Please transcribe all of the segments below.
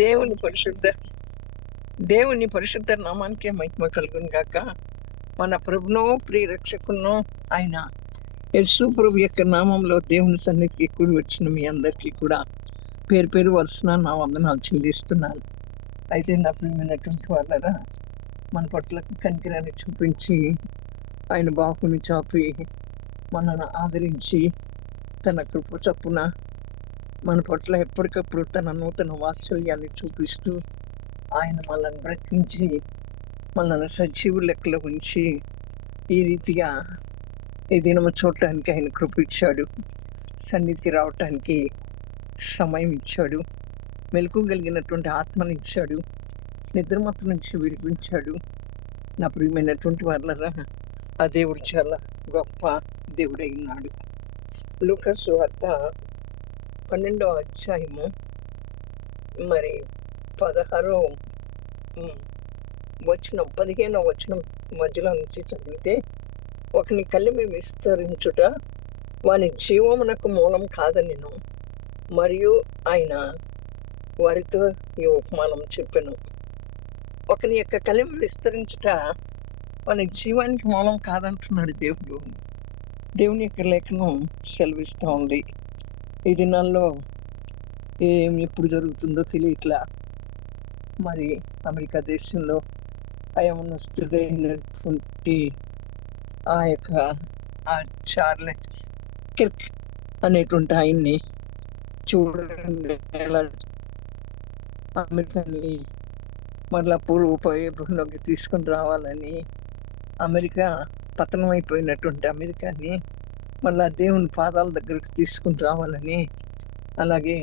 దేవుని పరిశుద్ధ దేవుని పరిశుద్ధ నామానికే మహిమ కలుగును గాక. మన ప్రభునో ప్రియ రక్షకునో ఆయన యేసు ప్రభు యొక్క నామంలో దేవుని సన్నిధికి కూడి వచ్చిన మీ అందరికీ కూడా పేరు పేరు వరుసన నా వందనాలు చెల్లిస్తున్నాను. అయితే నా ప్రియమైనటువంటి వాళ్ళరా, మన పట్ల కనికరాన్ని చూపించి ఆయన బాకుని చాపి మనల్ని ఆదరించి తన కృప చొప్పున మన పట్ల ఎప్పటికప్పుడు తన నూతన వాత్సల్యాన్ని చూపిస్తూ ఆయన మనల్ని బ్రతికించి మనల్ని సజీవు లెక్కలో ఉంచి ఈ రీతిగా ఈ దినము చూడటానికి ఆయన కృప ఇచ్చాడు. సన్నిధికి రావటానికి సమయం ఇచ్చాడు. మెలకుగలిగినటువంటి ఆత్మని ఇచ్చాడు. నిద్రమత్తు నుంచి విడిపించాడు. నా ప్రియమైనటువంటి వాళ్ళరా, ఆ దేవుడు చాలా గొప్ప దేవుడై ఉన్నాడు. లూకా సువార్త 12వ అధ్యాయము మరి 16వ వచనం 15వ వచనం మధ్యలో నుంచి చదివితే, ఒకని కలిమి విస్తరించుట వాని జీవమునకు మూలం కాదనెను, మరియు ఆయన వారితో ఈ ఉపమానం చెప్పెను. ఒకని యొక్క కలిమి విస్తరించుట వాని జీవానికి మూలం కాదంటున్నాడు దేవుడు. దేవుని యొక్క లేఖనం సెలవిస్తూ ఉంది. ఈ దినాల్లో ఎప్పుడు జరుగుతుందో తెలియట్లా. మరి అమెరికా దేశంలో అయమనస్తుడైనటువంటి ఆ చార్లెస్ కిర్క్ అనేటువంటి ఆయన్ని చూడండి, ఎలా అమెరికాని మరలా పూర్వపైలోకి తీసుకుని రావాలని, అమెరికా పతనం అయిపోయినటువంటి అమెరికాని మళ్ళా దేవుని పాదాల దగ్గరకు తీసుకుని రావాలని, అలాగే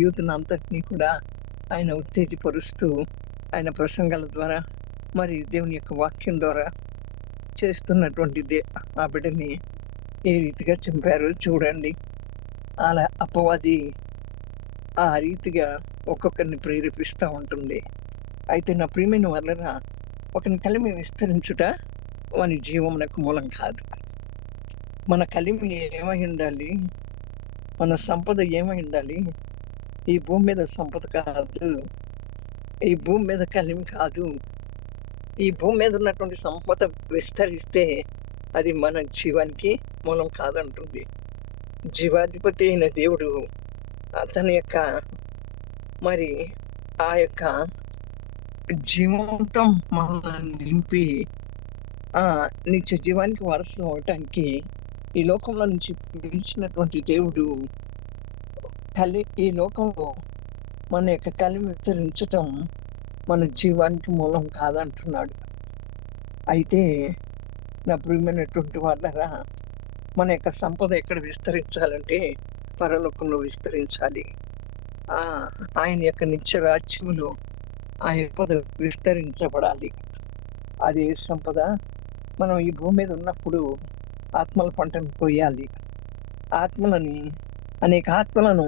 యూత్ని అంతటినీ కూడా ఆయన ఉత్తేజపరుస్తూ ఆయన ప్రసంగాల ద్వారా మరి దేవుని యొక్క వాక్యం ద్వారా చేస్తున్నటువంటి ఆ బిడ్డని ఏ రీతిగా చంపారో చూడండి. అలా అపవాది ఆ రీతిగా ఒక్కొక్కరిని ప్రేరేపిస్తూ ఉంటుంది. అయితే నా ప్రియమైన వాళ్ళరా, ఒకని కలిమి విస్తరించుట వాని జీవమునకు మూలం కాదు. మన కలిమి ఏమై ఉండాలి? మన సంపద ఏమై ఉండాలి? ఈ భూమి మీద సంపద కాదు, ఈ భూమి మీద కలిమి కాదు. ఈ భూమి మీద ఉన్నటువంటి సంపద విస్తరిస్తే అది మన జీవానికి మూలం కాదంటుంది. జీవాధిపతి అయిన దేవుడు అతని యొక్క మరి ఆ యొక్క జీవంతో మనల్ని నింపి నిత్య జీవానికి వారసులు అవటానికి ఈ లోకంలో నుంచి పిలిచినటువంటి దేవుడు ఈ లోకంలో మన యొక్క కలిమి విస్తరించటం మన జీవానికి మూలం కాదంటున్నాడు. అయితే నా ప్రియమైనటువంటి వాళ్ళరా, మన యొక్క సంపద ఎక్కడ విస్తరించాలంటే పరలోకంలో విస్తరించాలి. ఆయన యొక్క నిత్య రాజ్యములో ఆ సంపద విస్తరించబడాలి. అది ఏ సంపద? మనం ఈ భూమి మీద ఉన్నప్పుడు ఆత్మల పంటను కొయ్యాలి. అనేక ఆత్మలను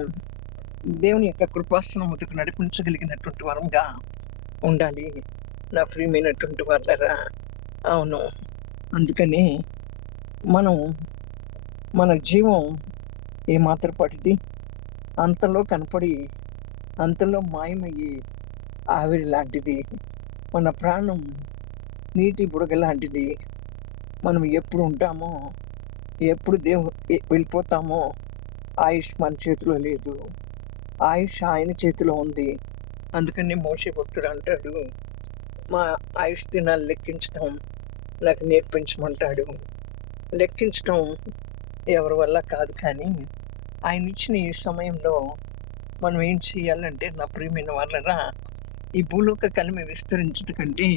దేవుని యొక్క కృపాసనం వద్దకు నడిపించగలిగినటువంటి వరంగా ఉండాలి. నా ప్రియమైనటువంటి వాళ్ళరా, అవును, అందుకని మన జీవం ఏమాత్రపాటిది? అంతలో కనపడి అంతలో మాయమయ్యి ఆవిరి లాంటిది. మన ప్రాణం నీటి బుడగ లాంటిది. మనం ఎప్పుడు ఉంటామో, ఎప్పుడు వెళ్ళిపోతామో ఆయుష్ మన చేతిలో లేదు. ఆయుష్ ఆయన చేతిలో ఉంది. అందుకని మోషే భక్తుడు అంటాడు, మా ఆయుష్ దినాలు లెక్కించడం నాకు నేర్పించమంటాడు. లెక్కించడం ఎవరి వల్ల కాదు, కానీ ఆయన ఇచ్చిన ఈ సమయంలో మనం ఏం చేయాలంటే, నా ప్రియమైన వాళ్ళరా, ఈ భూలోక కలిమి విస్తరించడం కంటే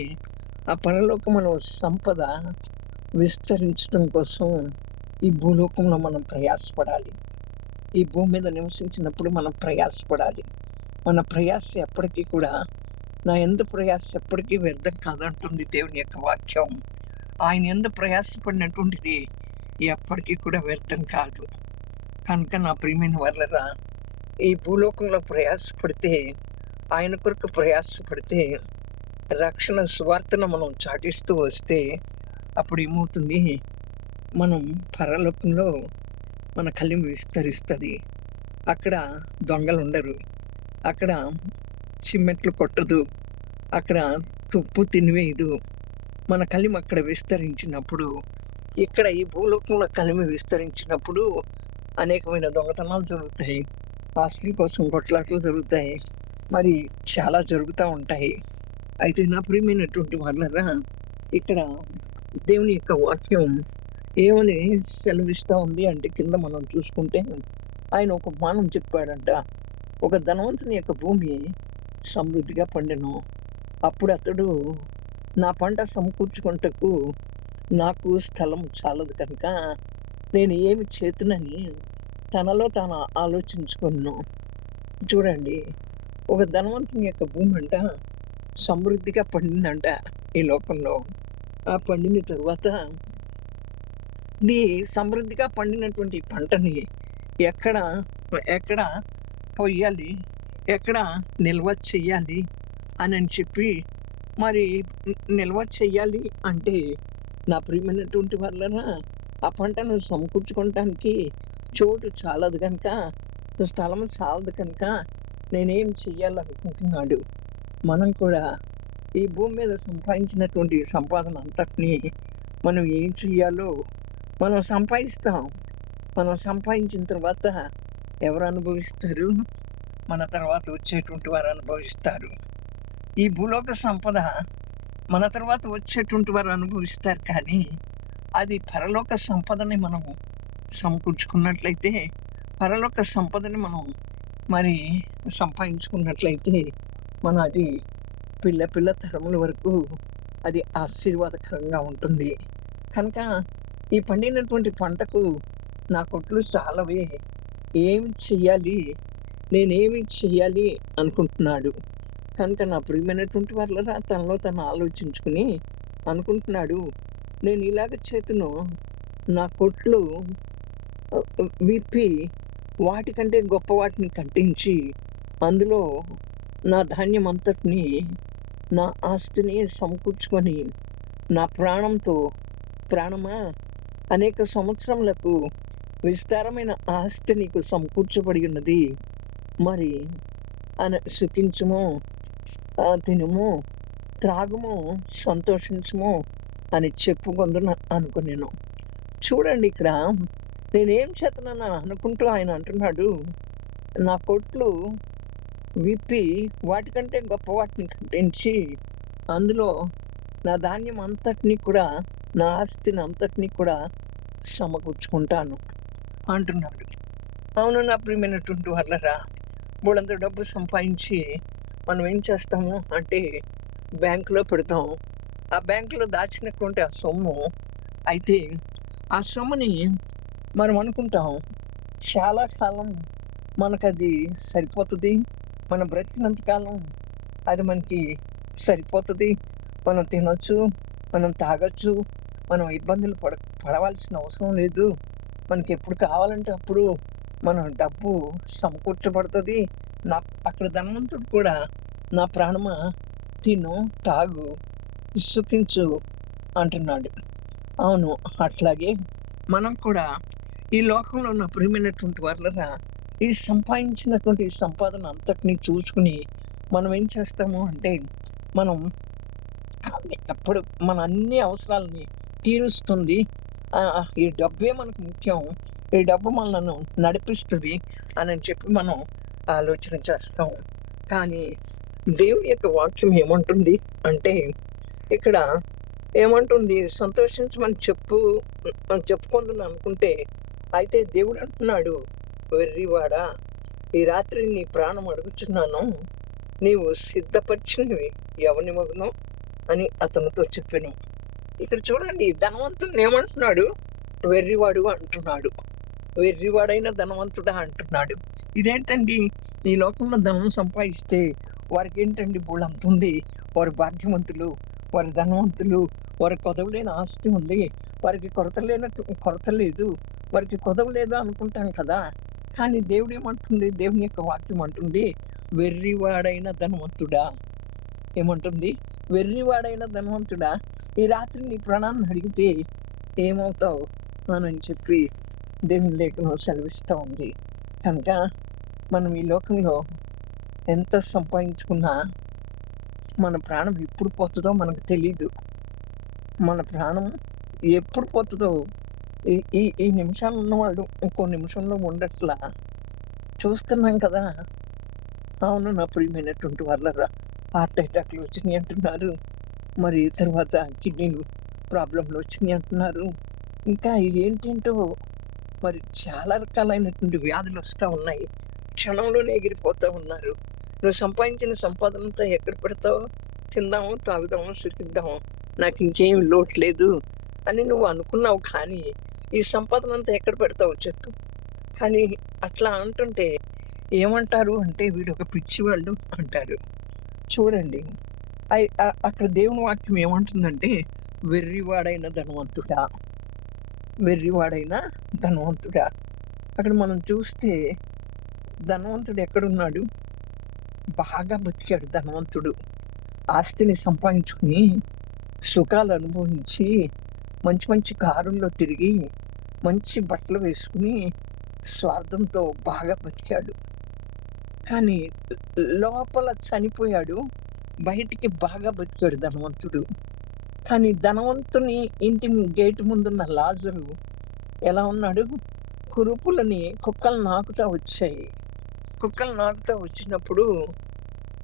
ఆ పరలోకములో సంపద విస్తరించడం కోసం ఈ భూలోకంలో మనం ప్రయాసపడాలి. ఈ భూమి మీద నివసించినప్పుడు మనం ప్రయాసపడాలి. మన ప్రయాస ఎప్పటికీ కూడా, నా యందు ప్రయాస ఎప్పటికీ వ్యర్థం కాదంటుంది దేవుని యొక్క వాక్యం. ఆయన యందు ప్రయాసపడినటువంటిది ఎప్పటికీ కూడా వ్యర్థం కాదు. కనుక నా ప్రియమైన వాళ్ళరా, ఈ భూలోకంలో ప్రయాసపడితే, ఆయన కొరకు ప్రయాసపడితే, రక్షణ సువార్తను మనం చాటిస్తూ వస్తే అప్పుడు ఏమవుతుంది? మనం పరలోకంలో మన కలిమి విస్తరిస్తుంది. అక్కడ దొంగలు ఉండరు, అక్కడ చిమ్మెట్లు కొట్టదు. అక్కడ తుప్పు తినివేయదు. మన కలిమి అక్కడ విస్తరించినప్పుడు, ఇక్కడ ఈ భూలోకంలో కలిమి విస్తరించినప్పుడు అనేకమైన దొంగతనాలు జరుగుతాయి. ఆస్తుల కోసం కొట్లాటలు జరుగుతాయి. మరి చాలా జరుగుతా ఉంటాయి. అయితే నా ప్రియమైనటువంటి వాళ్ళరా, ఇక్కడ దేవుని యొక్క వాక్యం ఏమని సెలవిస్తా ఉంది అంటే, కింద మనం చూసుకుంటే ఆయన ఒక ఉపమానం చెప్పాడంట. ఒక ధనవంతుని యొక్క భూమి సమృద్ధిగా పండెను. అప్పుడు అతడు, నా పంట సమకూర్చుకొనుటకు నాకు స్థలం చాలదు కనుక నేను ఏమి చేతునని తనలో తాను ఆలోచించుకొనెను. చూడండి, ఒక ధనవంతుని యొక్క భూమి అంట సమృద్ధిగా పండిందంట ఈ లోకంలో. ఆ పండిన తరువాత ఈ సమృద్ధిగా పండినటువంటి పంటని ఎక్కడ ఎక్కడ పొయ్యాలి, ఎక్కడ నిల్వ చెయ్యాలి అని చెప్పి, మరి నిల్వ చెయ్యాలి అంటే నా ప్రియమైనటువంటి వాళ్ళరా, ఆ పంటను సమకూర్చుకోవటానికి చోటు చాలదు కనుక, స్థలం చాలదు కనుక నేనేం చెయ్యాలనుకుంటున్నాడు. మనం కూడా ఈ భూమి మీద సంపాదించినటువంటి సంపాదన అంతటిని మనం ఏం చెయ్యాలో మనం సంపాదిస్తాం. మనం సంపాదించిన తర్వాత ఎవరు అనుభవిస్తారు? మన తర్వాత వచ్చేటువంటి వారు అనుభవిస్తారు. ఈ భూలోక సంపద మన తర్వాత వచ్చేటువంటి వారు అనుభవిస్తారు. కానీ అది పరలోక సంపదని మనం సమకూర్చుకున్నట్లయితే, పరలోక సంపదని మనం మరి సంపాదించుకున్నట్లయితే, మన అది పిల్ల పిల్ల తరముల వరకు అది ఆశీర్వాదకరంగా ఉంటుంది. కనుక ఈ పండినటువంటి పంటకు నా కొట్లు చాలవే, ఏమి చెయ్యాలి, నేనేమి చెయ్యాలి అనుకుంటున్నాడు. కనుక నా ప్రియమైనటువంటి వాళ్ళరా, తనలో తను ఆలోచించుకుని అనుకుంటున్నాడు, నేను ఇలాగ చేతును, నా కొట్లు విప్పి వాటికంటే గొప్ప వాటిని కట్టించి అందులో నా ధాన్యం అంతటిని, నా ఆస్తిని సమకూర్చుకొని, నా ప్రాణంతో, ప్రాణమా, అనేక సంవత్సరములకు విస్తారమైన ఆస్తి నీకు సమకూర్చబడి ఉన్నది, మరి సుఖించుము, తినుము, త్రాగుము, సంతోషించుము అని చెప్పుకొందున అనుకునేను. చూడండి, ఇక్కడ నేనేం చేతనని అనుకుంటూ ఆయన అంటున్నాడు, నా కొట్లు విప్పి వాటికంటే గొప్ప వాటిని కట్టించి అందులో నా ధాన్యం అంతటినీ కూడా, నా ఆస్తిని అంతటినీ కూడా సమకూర్చుకుంటాను అంటున్నాడు. అవును నా ప్రియమైనటువంటి వాళ్ళరా, బోళంత డబ్బు సంపాదించి మనం ఏం చేస్తాము అంటే బ్యాంకులో పెడతాం. ఆ బ్యాంకులో దాచినటువంటి ఆ సొమ్ము, అయితే ఆ సొమ్ముని మనం అనుకుంటాం చాలా కాలం మనకది సరిపోతుంది, మనం బ్రతికినంత కాలం అది మనకి సరిపోతుంది, మనం తినొచ్చు, మనం తాగొచ్చు, మనం ఇబ్బందులు పడవలసిన అవసరం లేదు, మనకి ఎప్పుడు కావాలంటే అప్పుడు మనం డబ్బు సమకూర్చబడుతుంది. అక్కడ ధనవంతుడు కూడా, నా ప్రాణమా తిను, తాగు, సుఖించు అంటున్నాడు. అవును, అట్లాగే మనం కూడా ఈ లోకంలో ఉన్న ప్రియమైనటువంటి వాళ్ళరా, ఈ సంపాదించినటువంటి సంపాదన అంతటినీ చూసుకుని మనం ఏం చేస్తాము అంటే, మనం ఎప్పుడు మన అన్ని అవసరాలని తీరుస్తుంది, ఈ డబ్బే మనకు ముఖ్యం, ఈ డబ్బు మనల్ని నడిపిస్తుంది అని చెప్పి మనం ఆలోచన చేస్తాం. కానీ దేవుని యొక్క వాక్యం ఏమంటుంది అంటే, ఇక్కడ ఏమంటుంది, సంతోషించమని చెప్పుకుందని అనుకుంటే, అయితే దేవుడు అంటున్నాడు, వెర్రివాడా, ఈ రాత్రి నీ ప్రాణం అడుగుచున్నాను, నీవు సిద్ధపరిచినవి ఎవని మగును అని అతనితో చెప్పాను. ఇక్కడ చూడండి, ధనవంతుని ఏమంటున్నాడు, వెర్రివాడు అంటున్నాడు. వెర్రివాడైన ధనవంతుడా అంటున్నాడు. ఇదేంటండి, ఈ లోకంలో ధనం సంపాదిస్తే వారికి ఏంటండి బోళ్ళంత ఉంది, వారు భాగ్యవంతులు, వారి ధనవంతులు, వారి కొదవలేని ఆస్తి ఉంది, వారికి కొరత లేదు, వారికి కొదవ లేదు అనుకుంటాం కదా. కానీ దేవుడు ఏమంటుంది, దేవుని యొక్క వాక్యం అంటుంది, వెర్రివాడైన ధనవంతుడా, ఏమంటుంది, వెర్రివాడైన ధనవంతుడా, ఈ రాత్రి నీ ప్రాణాన్ని అడిగితే ఏమవుతావు అని చెప్పి దేవుని లేఖనం సెలవిస్తూ ఉంది. కనుక మనం ఈ లోకంలో ఎంత సంపాదించుకున్నా మన ప్రాణం ఎప్పుడు పోతుందో మనకు తెలీదు. మన ప్రాణం ఎప్పుడు పోతుందో ఈ ఈ ఈ నిమిషాలు ఉన్నవాళ్ళు ఇంకో నిమిషంలో ఉండట్లా. చూస్తున్నాం కదా! అవును నా ప్రియమైనటువంటి వాళ్ళరా, హార్ట్ అటాక్‌లు వచ్చినియి అంటున్నారు. మరి తర్వాత కిడ్నీలు ప్రాబ్లమ్‌లు వచ్చినియి అంటున్నారు. ఇంకా ఏంటేంటో మరి చాలా రకాలైనటువంటి వ్యాధులొస్తా ఉన్నాయి. క్షణంలోనే ఎగిరిపోతా ఉన్నారు. నువ్వు సంపాదించిన సంపాదనంతా ఎక్కడ పెడతావు? తిందాము, తాగుదాము, సుఖిద్దాము. నాకింకేమి లోటు లేదు అని నువ్వు అనుకున్నావు. కానీ, ఈ సంపాదనంతా ఎక్కడ పెడతావు చెప్పు? కానీ అట్లా అంటుంటే ఏమంటారు అంటే, వీడొక పిచ్చివాడు అంటారు. చూడండి, అక్కడ దేవుని వాక్యం ఏమంటుందంటే, వెర్రివాడైన ధనవంతుడా, వెర్రివాడైన ధనవంతుడా. అక్కడ మనం చూస్తే ధనవంతుడు ఎక్కడున్నాడు? బాగా బతికాడు ధనవంతుడు. ఆస్తిని సంపాదించుకుని, సుఖాలు అనుభవించి, మంచి మంచి కారుల్లో తిరిగి, మంచి బట్టలు వేసుకుని, స్వార్థంతో బాగా బతికాడు. కానీ లోపల చనిపోయాడు. బయటికి బాగా బతికాడు ధనవంతుడు. కానీ ధనవంతుని ఇంటి గేటు ముందున్న లాజరు ఎలా ఉన్నాడు? కురుపులని కుక్కలు నాకుతా వచ్చాయి. కుక్కలు నాకుతా వచ్చినప్పుడు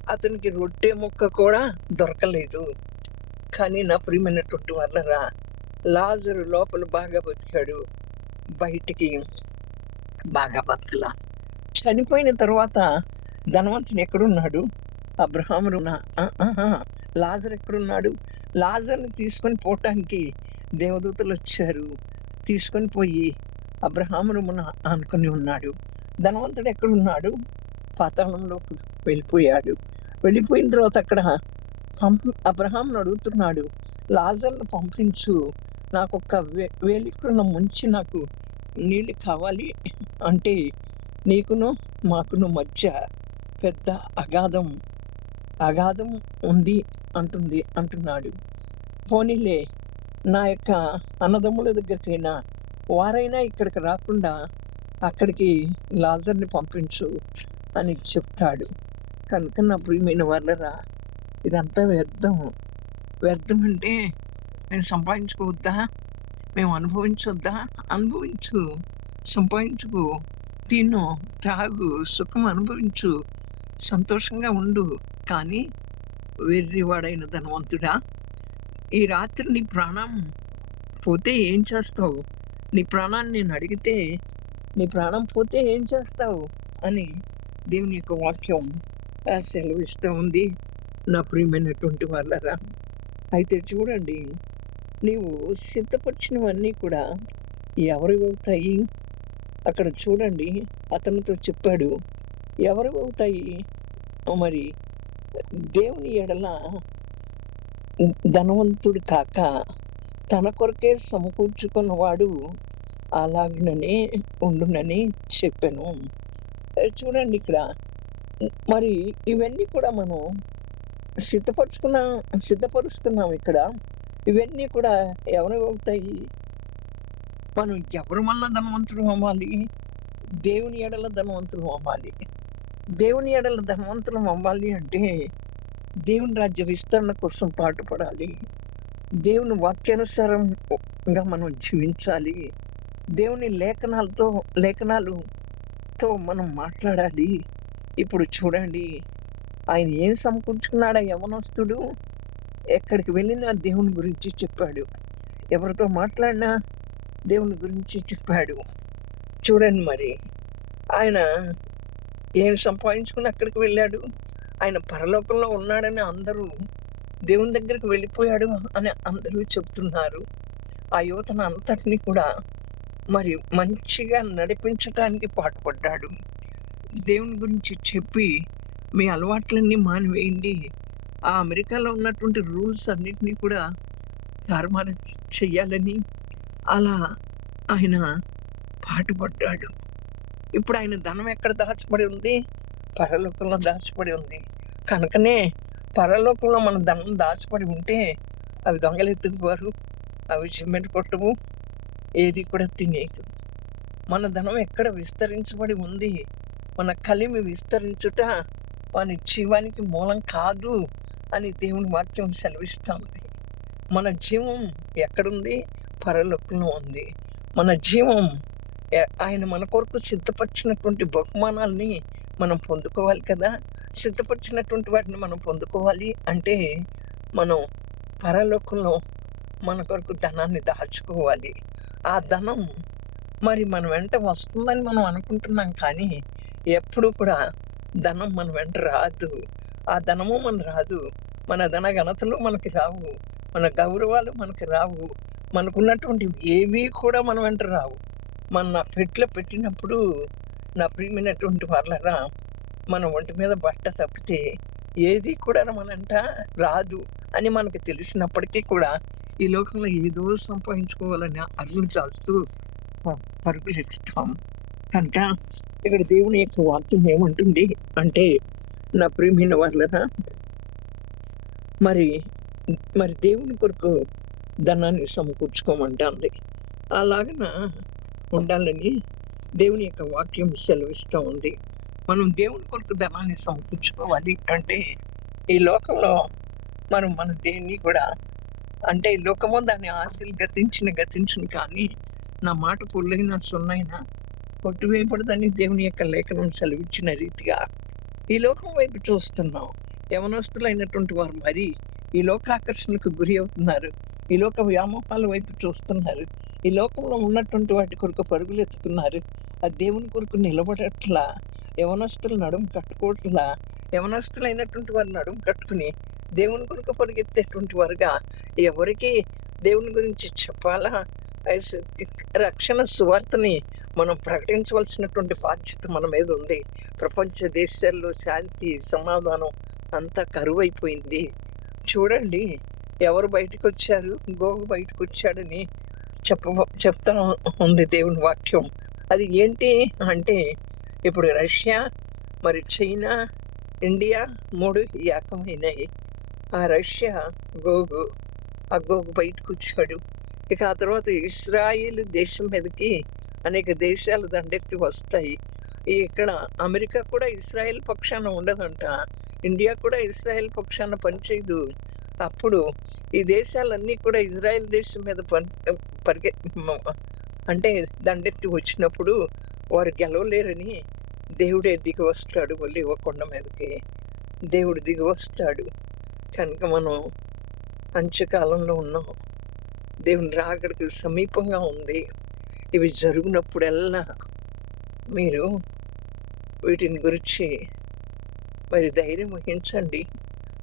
అతనికి రొట్టె ముక్క కూడా దొరకలేదు. కానీ నా ప్రియమైనటువంటి వాళ్ళరా, లాజరు లోపల బాగా బతికాడు. బయటికి బాగా బతకలా. చనిపోయిన తర్వాత ధనవంతుడు ఎక్కడున్నాడు? అబ్రహామున లాజరు ఎక్కడున్నాడు? లాజర్‌ని తీసుకొని పోవటానికి దేవదూతలు వచ్చారు. తీసుకొని పోయి అబ్రహామున ఆనుకొని ఉన్నాడు. ధనవంతుడు ఎక్కడున్నాడు? పాతాళంలోకి వెళ్ళిపోయాడు. వెళ్ళిపోయిన తర్వాత అక్కడ అబ్రహామును అడుగుతున్నాడు, లాజర్‌ను పంపించు, నాకొక్క వేలికృన్న ముంచి నాకు నీళ్ళు కావాలి అంటే, నీకును మాకును మధ్య పెద్ద అగాధం ఉంది అంటున్నాడు. పోనీలే, నా యొక్క అన్నదమ్ముల దగ్గరికైనా వారైనా ఇక్కడికి రాకుండా అక్కడికి లాజర్‌ని పంపించు అని చెప్తాడు. కనుక నా ప్రియమైన వాళ్ళరా, ఇదంతా వ్యర్థం. వ్యర్థం అంటే మేము సంపాదించుకోవద్దా? మేము అనుభవించొద్దా? అనుభవించు, సంపాదించుకో, తిను, తాగు, సుఖం అనుభవించు, సంతోషంగా ఉండు. కానీ వెర్రివాడైన ధనవంతుడా, ఈ రాత్రి నీ ప్రాణం పోతే ఏం చేస్తావు? నీ ప్రాణాన్ని నేను అడిగితే, నీ ప్రాణం పోతే ఏం చేస్తావు అని దేవుని యొక్క వాక్యం సెలవిస్తూ ఉంది. నా ప్రియమైనటువంటి వాళ్ళరా, అయితే చూడండి, నీవు సిద్ధపరిచినవన్నీ కూడా ఎవరివి అవుతాయి? అక్కడ చూడండి, అతనితో చెప్పాడు, ఎవరివి అవుతాయి? మరి దేవుని ఎడల ధనవంతుడు కాక తన కొరకే సమకూర్చుకున్నవాడు అలాగుననే ఉండునని చెప్పాను. చూడండి ఇక్కడ, మరి ఇవన్నీ కూడా మనం సిద్ధపరుస్తున్నాం ఇక్కడ. ఇవన్నీ కూడా ఎవరివి అవుతాయి? మనం ఎవరి వల్ల ధనవంతులు అవ్వాలి? దేవుని ఎడల ధనవంతులు అవ్వాలి. దేవుని ఎడల ధనవంతులం అవ్వాలి అంటే దేవుని రాజ్య విస్తరణ కోసం పాటుపడాలి. దేవుని వాక్యానుసారంగా మనం జీవించాలి. దేవుని లేఖనాలతో మనం మాట్లాడాలి. ఇప్పుడు చూడండి, ఆయన ఏం సమకూర్చుకున్నాడా యవనస్తుడు? ఎక్కడికి వెళ్ళినా దేవుని గురించి చెప్పాడు. ఎవరితో మాట్లాడినా దేవుని గురించి చెప్పాడు. చూడండి, మరి ఆయన ఏం సంపాదించుకుని అక్కడికి వెళ్ళాడు? ఆయన పరలోకంలో ఉన్నాడని అందరూ, దేవుని దగ్గరికి వెళ్ళిపోయాడు అని అందరూ చెప్తున్నారు. ఆ యువతను అంతటిని కూడా మరి మంచిగా నడిపించటానికి పాటుపడ్డాడు. దేవుని గురించి చెప్పి, మీ అలవాట్లన్నీ మానివేయండి, ఆ అమెరికాలో ఉన్నటువంటి రూల్స్ అన్నిటినీ కూడా తారుమారు చెయ్యాలని అలా ఆయన పాటుపడ్డాడు. ఇప్పుడు ఆయన ధనం ఎక్కడ దాచబడి ఉంది? పరలోకంలో దాచబడి ఉంది. కనుకనే పరలోకంలో మన ధనం దాచబడి ఉంటే అవి దొంగలు ఎత్తుకుపోరు, అవి సిమెంట్ కొట్టవు, ఏది కూడా తినేదు. మన ధనం ఎక్కడ విస్తరించబడి ఉంది? మన కలిమి విస్తరించుట వాని జీవానికి మూలం కాదు అని దేవుని వాక్యం సెలవిస్తా ఉంది. మన జీవం ఎక్కడుంది? పరలోకంలో ఉంది. మన జీవం ఆయన మన కొరకు సిద్ధపరిచినటువంటి బహుమానాల్ని మనం పొందుకోవాలి కదా! సిద్ధపరిచినటువంటి వాటిని మనం పొందుకోవాలి అంటే, మనం పరలోకంలో మన కొరకు ధనాన్ని దాచుకోవాలి. ఆ ధనం మరి మన వెంట వస్తుందని మనం అనుకుంటున్నాం కానీ, ఎప్పుడు కూడా ధనం మన వెంట రాదు. ఆ ధనము మన రాదు. మన ధన ఘనతలు మనకి రావు. మన గౌరవాలు మనకి రావు. మనకున్నటువంటివి ఏవీ కూడా మన వెంట రావు. మన పెట్టెలో పెట్టినప్పుడు నా ప్రియమైనటువంటి వాళ్ళరా, మన ఒంటి మీద బట్ట తప్పితే ఏది కూడా మనంట రాదు అని మనకు తెలిసినప్పటికీ కూడా ఈ లోకంలో ఏదో సంపాదించుకోవాలని అరువులు చాలుతూ పరుగులెత్తుతాం. కనుక ఇక్కడ దేవుని యొక్క వాక్యం ఏమంటుంది అంటే, నా ప్రియమైన వాళ్ళరా, మరి మరి దేవుని కొరకు ధనాన్ని సమకూర్చుకోమంటుంది. అలాగన ఉండాలని దేవుని యొక్క వాక్యం సెలవిస్తూ ఉంది. మనం దేవుని కొరకు ధనాన్ని సమకూర్చుకోవాలి అంటే, ఈ లోకంలో మన దేన్ని కూడా అంటే ఈ లోకము దాని ఆశలు గతించును కానీ నా మాట పొల్లైన సున్నైనా కొట్టివేయబడదని దేవుని యొక్క లేఖనం సెలవిచ్చిన రీతిగా ఈ లోకం వైపు చూస్తున్నాం. యవనస్తులైనటువంటి వారు మరి ఈ లోకాకర్షణకు గురి అవుతున్నారు. ఈ లోక వ్యామోహాల వైపు చూస్తున్నారు. ఈ లోకంలో ఉన్నటువంటి వాటి కొరకు పరుగులు ఎత్తుతున్నారు. ఆ దేవుని కొరకు నిలబడట్లా. యవనస్తులు నడుము కట్టుకోవట్లా. యవనస్తులైనటువంటి వారు నడుము కట్టుకుని దేవుని కొరకు పరిగెత్తేటువంటి వారుగా ఎవరికి దేవుని గురించి చెప్పాలా? రక్షణ సువార్తని మనం ప్రకటించవలసినటువంటి బాధ్యత మన మీద ఉంది. ప్రపంచ దేశాల్లో శాంతి సమాధానం అంతా కరువైపోయింది. చూడండి, ఎవరు బయటకు వచ్చారు? గోగు బయటకు వచ్చాడని చెప్తా ఉంది దేవుని వాక్యం. అది ఏంటి అంటే, ఇప్పుడు రష్యా మరి చైనా ఇండియా 3 ఏకమైనాయి. ఆ రష్యా గోగు, ఆ గోగు బయటకు వచ్చాడు. ఇక ఆ తర్వాత ఇస్రాయేల్ దేశం మీదకి అనేక దేశాలు దండెత్తి వస్తాయి. ఇక్కడ అమెరికా కూడా ఇస్రాయేల్ పక్షాన ఉండదంట. ఇండియా కూడా ఇస్రాయేల్ పక్షాన పనిచేయదు. అప్పుడు ఈ దేశాలన్నీ కూడా ఇజ్రాయెల్ దేశం మీద అంటే దండెత్తి వచ్చినప్పుడు వారు గెలవలేరని దేవుడే దిగి వస్తాడు. మళ్ళీ ఒక కొండ మీదకి దేవుడు దిగి వస్తాడు. కనుక మనం అంత్యకాలంలో ఉన్నాం. దేవుని రాకడికి సమీపంగా ఉంది. ఇవి జరిగినప్పుడల్లా మీరు వీటిని గురించి మరి ధైర్యం వహించండి.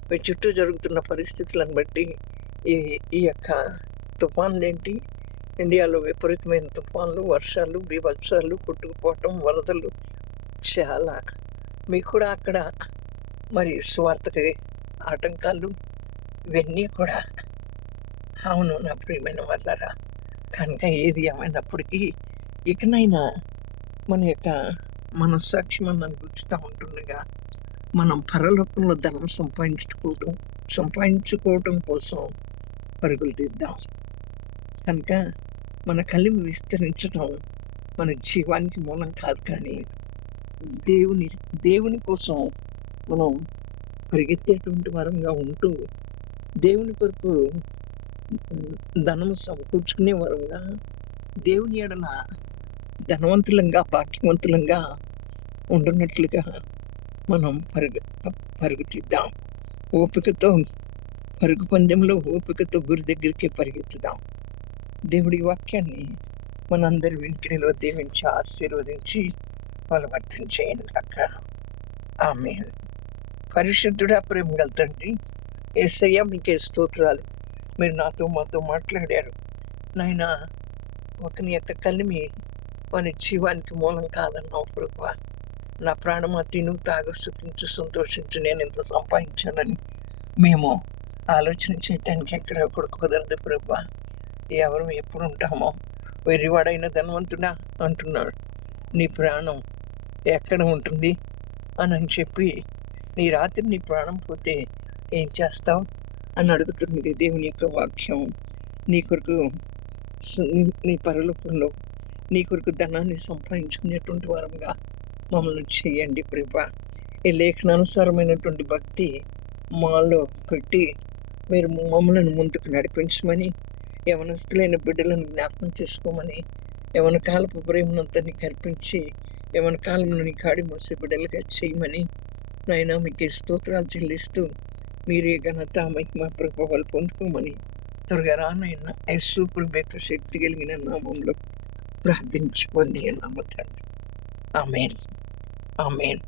మీ చుట్టూ జరుగుతున్న పరిస్థితులను బట్టి ఈ యొక్క తుఫాన్లేంటి, ఇండియాలో విపరీతమైన తుఫాన్లు, వర్షాలు, బీభత్సాలు, కొట్టుకుపోవటం, వరదలు చాలా. మీకు కూడా అక్కడ మరి స్వార్థకి ఆటంకాలు ఇవన్నీ కూడా. అవును నా ప్రియమైన వాళ్ళరా, కనుక ఏది ఏమైనప్పటికీ ఇకనైనా మన యొక్క మనస్సాక్షి మనల్ని గుర్చుతూ ఉంటుండగా మనం పరలోకంలో ధనం సంపాదించుకోవటం కోసం పరుగులు తీద్దాం. కనుక మన కలిమి విస్తరించడం మన జీవానికి మూలం కాదు, కానీ దేవుని కోసం మనం పరిగెత్తేటువంటి వరంగా ఉంటూ దేవుని కొరకు ధనము సమకూర్చుకునే వరంగా దేవుని ఎడల ధనవంతులంగా భాగ్యవంతులంగా ఉండున్నట్లుగా మనం పరుగు తీద్దాం. ఓపికతో పరుగు పందెంలో ఓపికతో గురి దగ్గరికి పరిగెత్తుదాం. దేవుడి వాక్యాన్ని మనందరి వెంకిడిలో దీవించి ఆశీర్వదించి బలవర్ధన చేయను కాక. ఆమేన్. పరిశుద్ధుడా, ప్రేమ గల తండ్రి, యేసయ్య మీకే స్తోత్రాలు. మీరు మాతో మాట్లాడారు నాయనా. ఒకని యొక్క కలిమి వాని జీవానికి మూలం కాదన్నావు ప్రభువా. నా ప్రాణమా తిను, తాగు, సుఖించు, సంతోషించు, నేను ఎంత సంపాదించానని మేము ఆలోచన చేయటానికి ఎక్కడ కుదరదు ప్రభువా. ఎవరు ఎప్పుడు ఉంటామో వెర్రివాడైన ధనవంతుడా అంటున్నాడు. నీ ప్రాణం ఎక్కడ ఉంటుంది అని చెప్పి నీ రాత్రి నీ ప్రాణం పోతే ఏం చేస్తావు అని అడుగుతుంది దేవుని యొక్క వాక్యం. నీ కొరకు నీ పరలోకంలో నీ కొరకు ధనాన్ని సంపాదించుకునేటువంటి వారంగా మమ్మల్ని చేయండి ప్రభువా. ఈ లేఖనానుసారమైనటువంటి భక్తి మాలో పెట్టి మీరు మమ్మల్ని ముందుకు నడిపించమని, యవనస్తులైన బిడ్డలను జ్ఞాపకం చేసుకోమని, యవన కాలపు ప్రేమనంతా నీకు అర్పించి యవన కాలంలో నీ కాడి మోసే బిడ్డలుగా చేయమని నాయన మీకు స్తోత్రాలు చెల్లిస్తూ మీరే ఘనత మహిమ ప్రభావాలు పొందుకోమని త్వరగా రానైనా యేసు ప్రభు యొక్క శక్తి కలిగిన నామంలో ప్రార్థించి పొంది నమ్ముతాను. ఆమేన్. ఆమేన్.